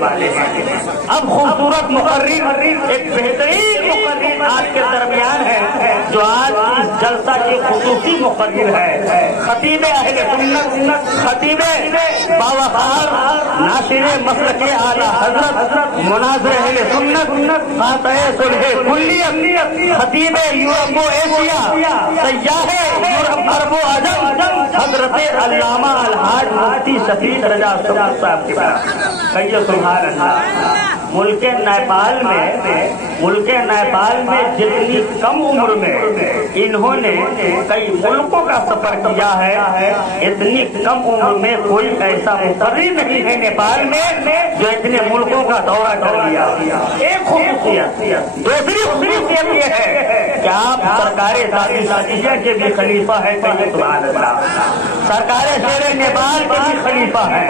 والے ہیں۔ اب خوبصورت مقرر، ایک بہترین مقرر آج کے درمیان ہے جو آج اس جلسہ کے خصوصی مقرر ہے، خطیب اہل سنت، خطیب باوقار ناصر مسلک اعلیٰ حضرت مناظر اہل سنت، قاطع صلح کلیت، خطیب یورپ و ایشیا، سیاح یورپ عرب و عجم، حضرت علامہ الحاج مفتی شفیق رضا صاحب کے پاس کہیے سبحان اللہ۔ ملک نیپال میں جتنی کم عمر میں انہوں نے کئی ملکوں کا سفر کیا ہے، اتنی کم عمر میں کوئی ایسا مقرر نہیں ہے نیپال میں جو اتنے ملکوں کا دورہ کر لیا۔ ایک خصوصیت، دوسری خصوصیت یہ ہے کہ آپ سرکار ساتھیہ کے بھی خلیفہ ہے، کہیے سبحان اللہ۔ سرکار شہر نیپال کے بھی خلیفہ ہے،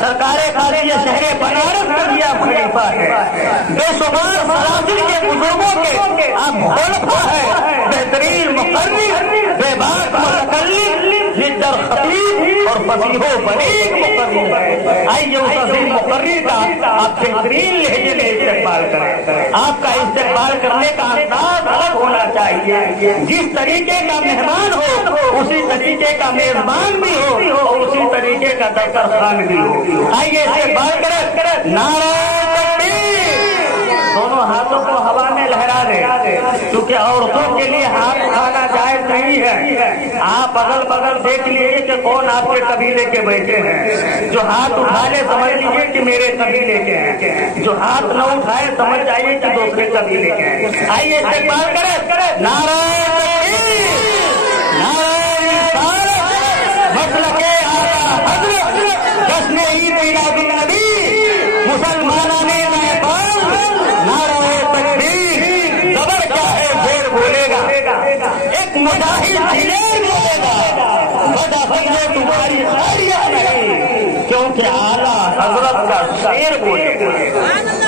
سرکار قاضی شہر بنارس کا بھی آپ خلیفہ ہے، بے شمار سلاسل کے بزرگوں کے آپ خلیفہ ہے، بہترین مقرر، بے باک متکلم، لیڈر خطیب اور فصیح و بلیغ مقرر ہے۔ آئیے اس عظیم مقرر کا آپ بہترین لہجے میں استقبال کریں۔ آپ کا استقبال کرنے کا انداز الگ ہونا چاہیے، جس طریقے کا مہمان ہو اسی طریقے کا میزبان بھی ہو اور اسی طریقے کا دسترخوان بھی ہو۔ آئیے استقبال کریں، نعرہ دونوں ہاتھوں کو ہوا میں لہرا دیں، کیونکہ عورتوں کے لیے ہاتھ اٹھانا جائز نہیں ہے۔ آپ اگل بغل دیکھ لیجیے کہ کون آپ کے قبیلے کے بیٹے ہیں، جو ہاتھ اٹھا لے سمجھ لیجیے کہ میرے قبیلے کے ہیں، جو ہاتھ نہ اٹھائے سمجھ جائیے کہ دوسرے قبیلے کے ہیں۔ آئیے استقبال کریں، نعرہ تکبیر، نعرہ رسالت، مسلک اعلیٰ حضرت، جشن عید میلاد النبی، مسلمانان نیپال، نعرہ تکبیر، زبر کیا ہے پھر بولے گا، ایک مجاہد دلیر بولے گا، بڑا بندے تمہاری خیریت نہیں، کیونکہ اعلیٰ حضرت کا شیر بولے گا۔